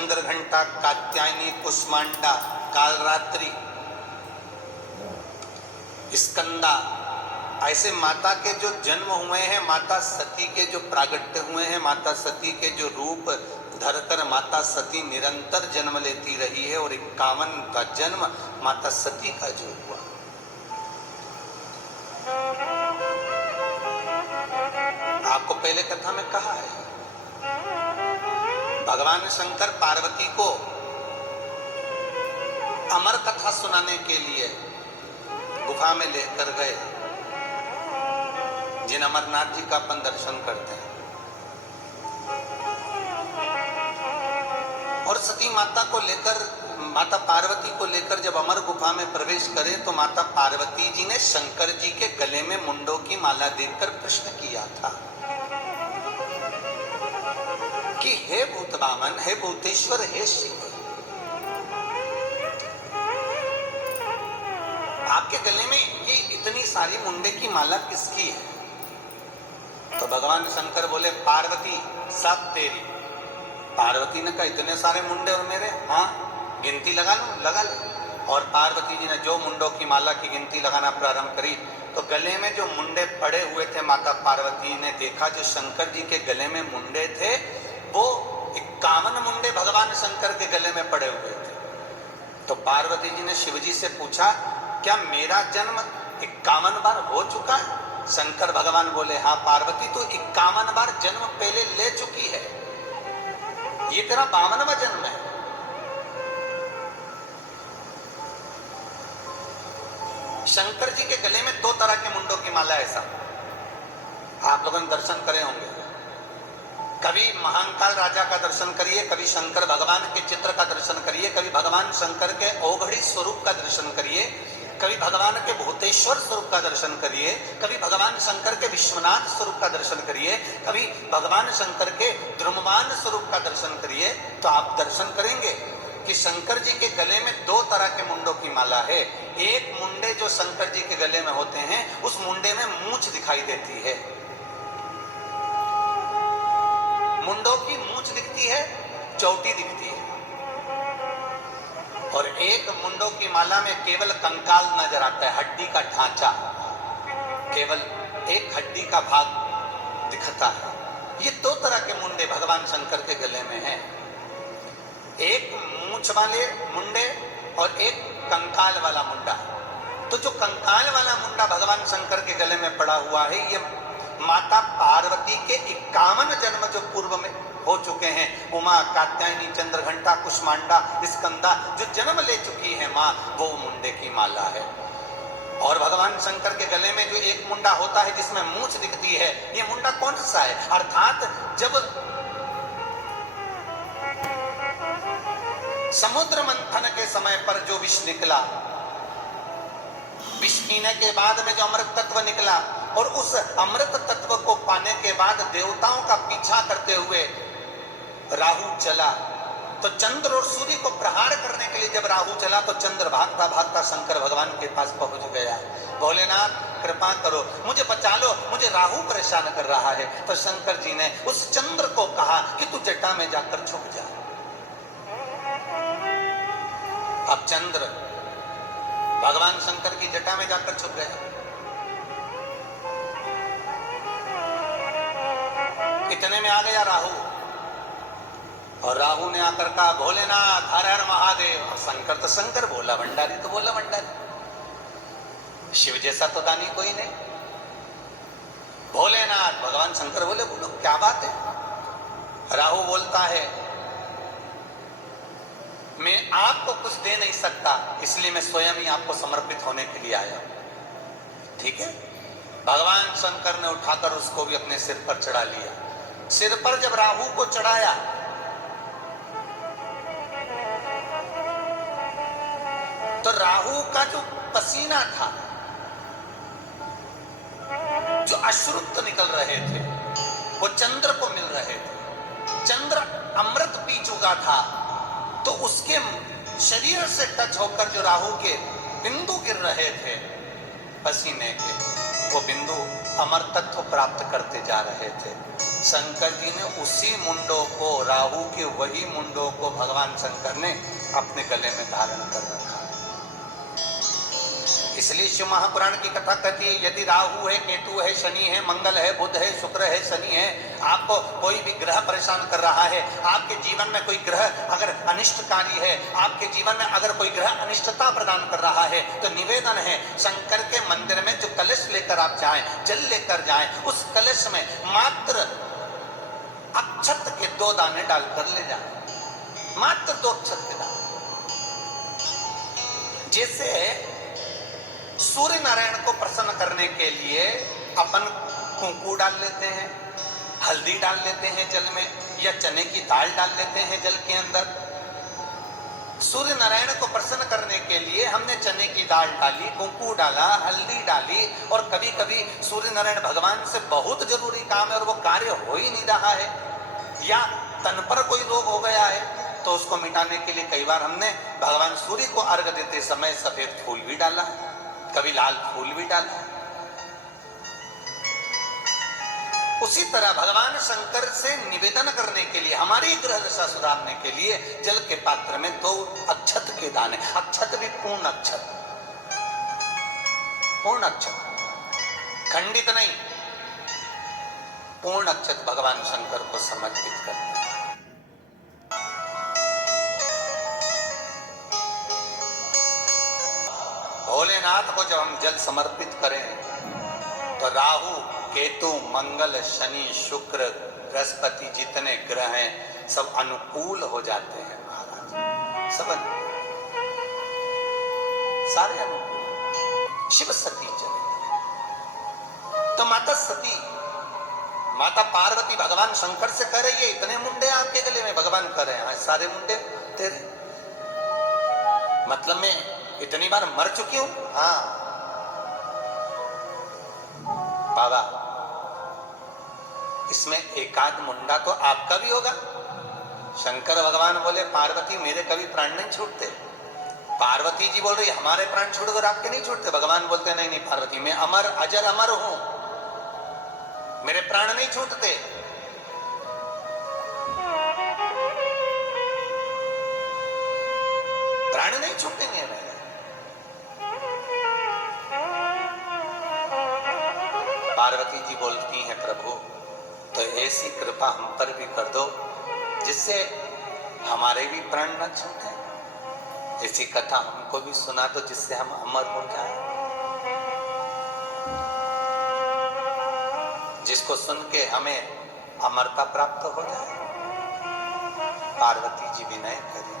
चंद्रघंटा, कात्यायनी, कुष्मांडा, कालरात्रि, स्कंदा, ऐसे माता के जो जन्म हुए हैं, माता सती के जो प्रागट्य हुए हैं, माता सती के जो रूप धरकर माता सती निरंतर जन्म लेती रही है, और 51 का जन्म माता सती का जो हुआ। आपको पहले कथा में कहा है, भगवान शंकर पार्वती को अमर कथा सुनाने के लिए गुफा में लेकर गए, जिन अमरनाथ जी का अपन दर्शन करते हैं। और सती माता को लेकर, माता पार्वती को लेकर जब अमर गुफा में प्रवेश करे, तो माता पार्वती जी ने शंकर जी के गले में मुंडों की माला देखकर प्रश्न किया था कि हे भूतवामन, हे भूतेश्वर, हे शिव, आपके गले में ये इतनी सारी मुंडे की माला किसकी है? तो भगवान शंकर बोले, पार्वती सब तेरी। पार्वती ने कहा, इतने सारे मुंडे और मेरे? हाँ, गिनती लगा लो, लगा लो। और पार्वती जी ने जो मुंडों की माला की गिनती लगाना प्रारंभ करी, तो गले में जो मुंडे पड़े हुए थे, माता पार्वती ने देखा जो शंकर जी के गले में मुंडे थे, वो 51 मुंडे भगवान शंकर के गले में पड़े हुए थे। तो पार्वती जी ने शिव जी से पूछा, क्या मेरा जन्म 51 बार हो चुका है? शंकर भगवान बोले, हाँ पार्वती, तो 51 बार जन्म पहले ले चुकी है, ये तेरा 52वां जन्म है। शंकर जी के गले में 2 तरह के मुंडों की माला है, ऐसा आप लोगों ने दर्शन करे होंगे। कभी महाकाल राजा का दर्शन करिए, कभी शंकर भगवान के चित्र का दर्शन करिए, कभी भगवान शंकर के औघड़ी स्वरूप का दर्शन करिए, कभी भगवान के भूतेश्वर स्वरूप का दर्शन करिए, कभी भगवान शंकर के विश्वनाथ स्वरूप का दर्शन करिए, कभी भगवान शंकर के द्रुममान स्वरूप का दर्शन करिए, तो आप दर्शन करेंगे कि शंकर जी के गले में 2 तरह के मुंडों की माला है। एक मुंडे जो शंकर जी के गले में होते हैं, उस मुंडे में मूंछ दिखाई देती है, मुंडों की मूंछ दिखती है, चौटी दिखती है। और एक मुंडों की माला में केवल कंकाल नजर आता है, हड्डी का ढांचा, केवल एक हड्डी का भाग दिखता है। ये 2 तरह के मुंडे भगवान शंकर के गले में हैं, एक मूंछ वाले मुंडे और एक कंकाल वाला मुंडा। तो जो कंकाल वाला मुंडा भगवान शंकर के गले में पड़ा हुआ है, ये माता पार्वती के 51 जन्म जो पूर्व में हो चुके हैं, उमा, कात्यायनी, चंद्रघंटा, कुष्मांडा, स्कंदा, जो जन्म ले चुकी है माँ, वो मुंडे की माला है। और भगवान शंकर के गले में जो एक मुंडा होता है जिसमें मूंछ दिखती है, ये मुंडा कौन सा है? अर्थात जब समुद्र मंथन के समय पर जो विष निकला, विष पीने के बाद में जो अमृत तत्व निकला, और उस अमृत तत्व को पाने के बाद देवताओं का पीछा करते हुए राहु चला, तो चंद्र और सूर्य को प्रहार करने के लिए जब राहु चला, तो चंद्र भागता भागता शंकर भगवान के पास पहुंच गया। भोलेनाथ कृपा करो, मुझे बचा लो, मुझे राहु परेशान कर रहा है। तो शंकर जी ने उस चंद्र को कहा कि तू जटा में जाकर छुप जा। अब चंद्र भगवान शंकर की जटा में जाकर छुप गया। इतने में आ गया राहु, और राहु ने आकर कहा, भोलेनाथ हर हर महादेव। और शंकर तो शंकर, बोला भंडारी तो बोला भंडारी, शिव जैसा तो दानी कोई नहीं। भोलेनाथ, भगवान शंकर बोले, बोलो क्या बात है? राहु बोलता है, मैं आपको कुछ दे नहीं सकता, इसलिए मैं स्वयं ही आपको समर्पित होने के लिए आया। ठीक है, भगवान शंकर ने उठाकर उसको भी अपने सिर पर चढ़ा लिया। सिर पर जब राहु को चढ़ाया, तो राहु का जो पसीना था, जो अश्रुत निकल रहे थे, वो चंद्र को मिल रहे थे। चंद्र अमृत पी चुका था, तो उसके शरीर से टच होकर जो राहु के बिंदु गिर रहे थे पसीने के, वो बिंदु अमर तत्व प्राप्त करते जा रहे थे। शंकर जी ने उसी मुंडों को, राहु के वही मुंडों को भगवान शंकर ने अपने गले में धारण कर रखा। इसलिए शिव महापुराण की कथा कहती है, यदि राहु है, केतु है, शनि है, मंगल है, बुध है, शुक्र है, शनि है, आपको कोई भी ग्रह परेशान कर रहा है, आपके जीवन में कोई ग्रह अगर अनिष्टकारी है, आपके जीवन में अगर कोई ग्रह अनिष्टता प्रदान कर रहा है, तो निवेदन है शंकर के मंदिर में जो कलश लेकर आप जाएं, जल लेकर जाएं, उस कलश में मात्र अक्षत के 2 दाने डालकर ले जाएं, मात्र 2 अक्षत के दाने। जैसे सूर्य नारायण को प्रसन्न करने के लिए अपन कुंकू डाल लेते हैं, हल्दी डाल लेते हैं जल में, या चने की दाल डाल लेते हैं जल के अंदर। सूर्य नारायण को प्रसन्न करने के लिए हमने चने की दाल डाली, कुंकू डाला, हल्दी डाली, और कभी कभी सूर्य नारायण भगवान से बहुत जरूरी काम है और वो कार्य हो ही नहीं रहा है, या तन पर कोई रोग हो गया है, तो उसको मिटाने के लिए कई बार हमने भगवान सूर्य को अर्घ देते समय सफेद फूल भी डाला, कभी लाल फूल भी डाला। उसी तरह भगवान शंकर से निवेदन करने के लिए, हमारी ग्रह दशा सुधारने के लिए जल के पात्र में 2 अक्षत के दाने, अक्षत भी पूर्ण अक्षत, पूर्ण अक्षत, खंडित नहीं, पूर्ण अक्षत भगवान शंकर को समर्पित करते। भोलेनाथ को जब हम जल समर्पित करें तो राहु, केतु, मंगल, शनि, शुक्र, बृहस्पति, जितने ग्रह हैं सब अनुकूल हो जाते हैं महाराज, सब सारे अनुकूल। शिव सती चले, तो माता सती, माता पार्वती भगवान शंकर से कह रही है, इतने मुंडे आपके गले में? भगवान कह रहे हैं, सारे मुंडे तेरे, मतलब मैं इतनी बार मर चुकी हूं। हाँ बाबा, इसमें एकाध मुंडा तो आपका भी होगा। शंकर भगवान बोले, पार्वती मेरे कभी प्राण नहीं छूटते। पार्वती जी बोल रही, हमारे प्राण छूटकर आपके नहीं छूटते। भगवान बोलते, नहीं नहीं पार्वती, मैं अमर अजर अमर हूं, मेरे प्राण नहीं छूटते। प्राण नहीं छूटेंगे मेरे। पार्वती जी बोलती हैं, प्रभु तो ऐसी कृपा हम पर भी कर दो जिससे हमारे भी प्राण न छूटे। ऐसी कथा हमको भी सुना दो जिससे हम अमर हो जाएं, जिसको सुन के हमें अमरता प्राप्त हो जाए। पार्वती जी विनय करें।